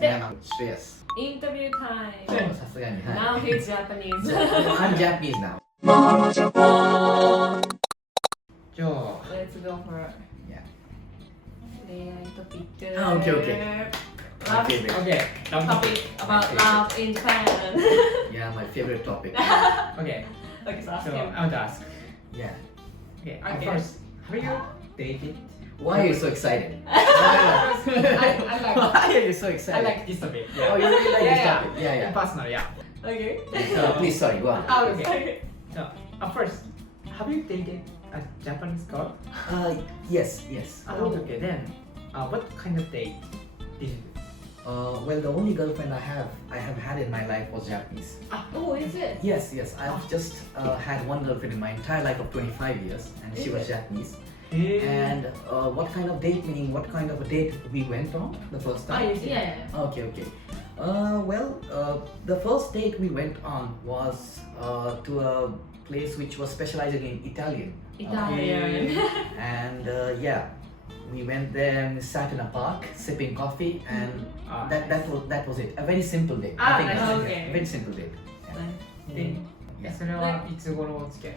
Yes. Interview time. さすがに。はい。 Now he's Japanese. I'm Japanese now. じゃあ Let's go for Yeah. 恋愛トピック。Okay, okay. My Love favorite. OK ラウンド topic about love in Japan. Yeah, my favorite topic. OK Okay, so ask so him. I want to ask Yeah. OK Okay. first have you dated Why are you so excited? I Why are you so I excited? like this topic Oh, you really like this Yeah, topic? Yeah, yeah. personal yeah Okay. Please, sorry, go on. Oh, Okay. okay. so first have you dated a Japanese girl Yes, yes. okay then what kind of date did you do Well, the only girlfriend I have had in my life was Japanese. Oh, is it? Yes, yes. I've just had one girlfriend in my entire life of 25 years, and she was Japanese. And what kind of date, meaning what kind of a date we went on the first Oh, time? you see? Yeah. Okay, okay. Well, the first date we went on was to a place which was specializing in Italian. Italian. And yeah, we went there and sat in a park sipping coffee, and that was it. A very simple date. Ah, Nothing nice. else. Okay. A very simple date. Yeah. で Yeah. それはいつ頃お付き合い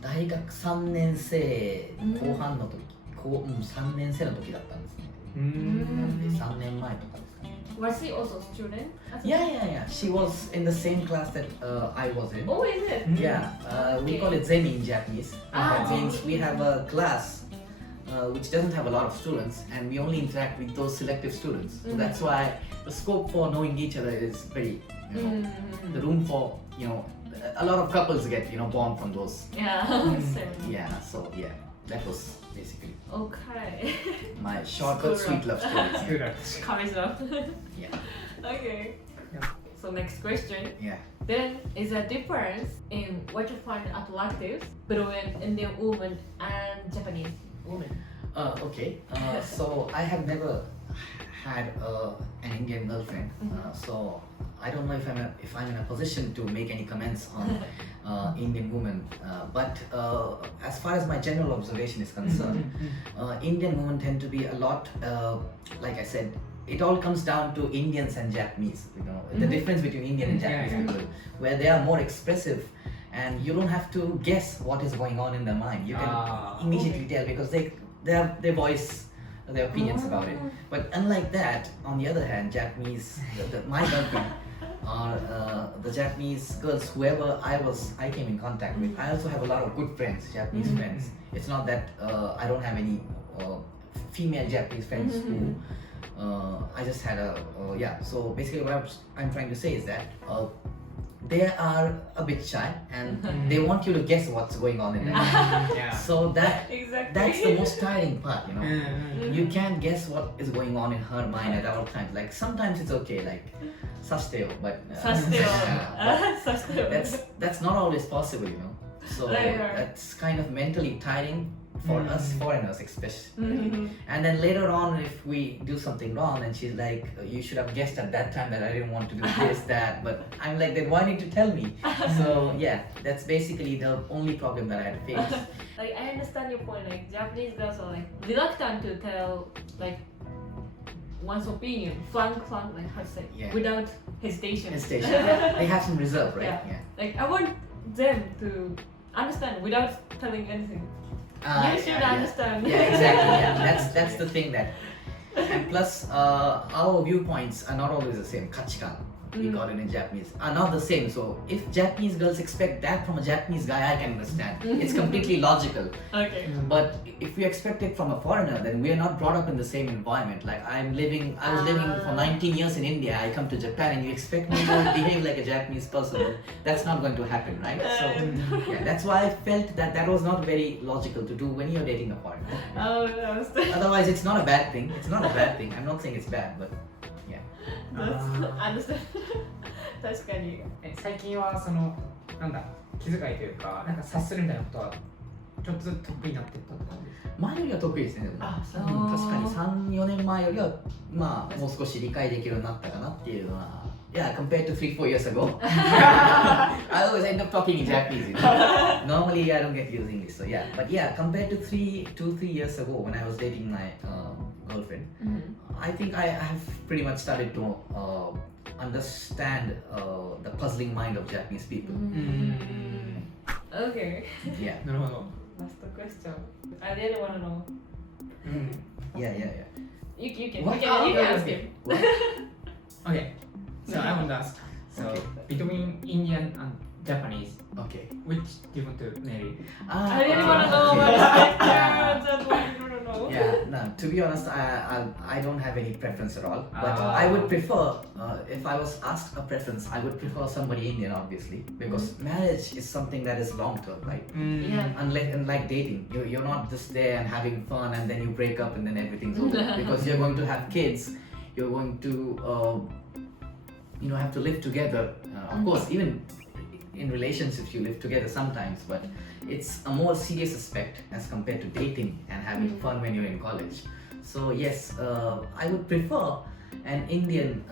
大学3年生後半の時、3年生の時だったんですね。なんで3年前とかですかね。Was he also student? Yeah, yeah, yeah. She was in the same class that I was in. Oh, is it? Yeah, we call it zemi in Japanese. Ah, That means zemi. we have a class which doesn't have a lot of students, and we only interact with those selective students. So that's why the scope for knowing each other is very, the room for, a lot of couples get, born from those. Yeah. Same. Yeah, so yeah, that was basically Okay. my short but sweet love story. 作るから確か Comes up. Yeah, Okay. Yeah. So next question. yeah. Then is a difference in what you find attractive between Indian woman and Japanese woman? Okay, so I have never had an Indian girlfriend, so I don't know if I'm in a position to make any comments on Indian women. But as far as my general observation is concerned, Indian women tend to be a lot, like I said, it all comes down to Indians and Japanese. The difference between Indian and Japanese Yeah, yeah. people, where they are more expressive, and you don't have to guess what is going on in their mind. You can immediately tell because they voice their opinions about it. But unlike that, on the other hand, Japanese, my girlfriend, or the Japanese girls, whoever I came in contact with, I also have a lot of good friends, Japanese friends. It's not that I don't have any female Japanese friends who I just had yeah. So basically, what I'm trying to say is that they are a bit shy, and they want you to guess what's going on in their mind. Yeah. So Exactly. that's the most tiring part, Mm. You can't guess what is going on in her mind at all times. Like sometimes it's okay, like sashteo, but yeah, but that's not always possible, So Right. that's kind of mentally tiring for us foreigners, especially. Mhm. And then later on, if we do something wrong, and she's like, "You should have guessed at that time that I didn't want to do this, that." But I'm like, "Then why didn't you tell me?" So yeah, that's basically the only problem that I had to face. Like I understand your point. Like Japanese girls are like reluctant to tell like one's opinion, like how to say, Yeah. without hesitation. Hesitation. They have some reserve, right? Yeah. Like I want them to understand without telling anything. You should understand. Yeah, exactly. Yeah, that's the thing that, and plus our viewpoints are not always the same. Kachikan, we got it in Japanese, are not the same. So if Japanese girls expect that from a Japanese guy, I can understand. It's completely logical. Okay. But if we expect it from a foreigner, then we are not brought up in the same environment. Like I was living for 19 years in India. I come to Japan, and you expect me to behave like a Japanese person. That's not going to happen, right? So yeah, that's why I felt that was not very logical to do when you're dating a foreigner. Oh, I understand. Otherwise, it's not a bad thing. It's not a bad thing. I'm not saying it's bad, but yeah. That's understand. 確かに。最近はそのなんだ気遣いというかなんか察するみたいなことはちょっとずつ得意になっていったって感じですか前よりは得意ですね。でもそう確かに3、4年前よりはまあもう少し理解できるようになったかなっていうのは Yeah, compared to 3-4 years ago, I always end up talking in Japanese. Normally, I don't get used English. So yeah, but yeah, compared to 2-3 years ago when I was dating my girlfriend, I think I have pretty much started to understand the puzzling mind of Japanese people. Okay. Yeah. なるほど。 Last question. I really want to know. Yeah. You can What? you can ask him. What? Okay. So I want to ask. So Okay. between Indian and Japanese, Okay. which do you want to marry? I really want to know okay. about Yeah. that's what I want to know. Yeah, no, to be honest, I don't have any preference at all. But Ah. I would prefer, if I was asked a preference, I would prefer somebody Indian, obviously, because marriage is something that is long term, right? Yeah. Unlike dating, you're not just there and having fun and then you break up and then everything's over. Because you're going to have kids, you're going to, have to live together. Of course, even in relationships you live together sometimes, but it's a more serious aspect as compared to dating and having fun when you're in college. So yes, I would prefer an Indian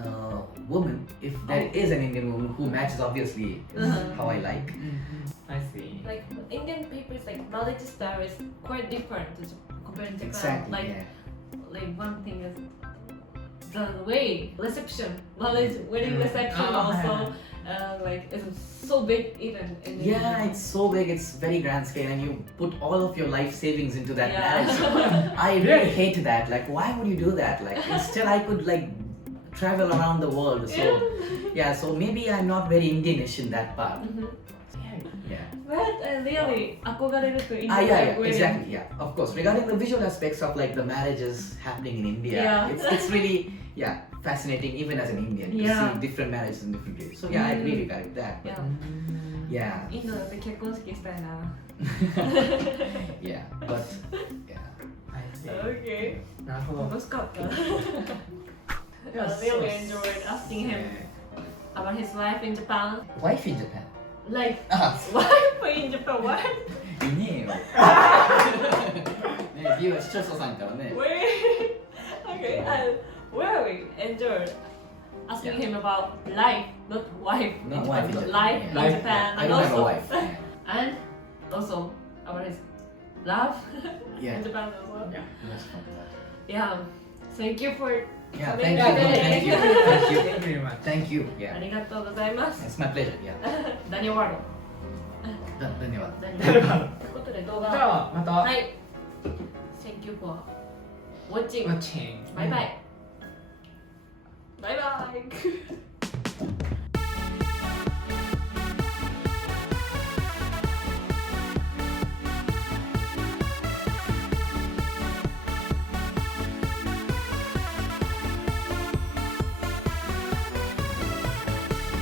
woman, if there is an Indian woman who matches, obviously is how I like. I see. Like Indian people's like marriage style is quite different compared to Japan. Exactly. Like Yeah. like one thing is the way reception, marriage wedding reception Oh, also like is so big even in Yeah, India. it's so big, it's very grand scale, and you put all of your life savings into that Yeah. marriage. I really hate that. Like, why would you do that? Like, instead I could like travel around the world. So yeah, so maybe I'm not very Indianish in that part. Yeah. But I really 憧れると Indian Yeah, wedding. exactly. Yeah, of course. Regarding the visual aspects of like the marriages happening in India, Yeah. it's really fascinating even as an Indian to Yeah. see different marriages in different places. So yeah, I really like that. But, Yeah. yeah, インドだって結婚式したいな。yeah, but yeah. I see. Okay. なるほど。楽しかった。I Yeah, really so- enjoyed asking him about his life in Japan. Wife in Japan. Like, Ah, wife in Japan, what? いねえよ。ね、ビューは視聴者さんからね。 Wait. Okay, I really enjoyed asking him about life, not wife. Not wife in but Japan. Life Yeah. in Life, Japan. I And don't have a also, wife. and also about his love Yeah. in Japan as well. Yeah. That's fun. Yeah. Thank you for Yeah, coming thank you. today. Thank you. Thank you. Thank you very much. Thank you. あ Yeah. りがとうございます。 It's my pleasure. Yeah. ダニワード。धन्यवाद. ダニワード。ということで動画。じゃあまた。はい。Thank you for watching. Watching. バイバイ。バイバイ。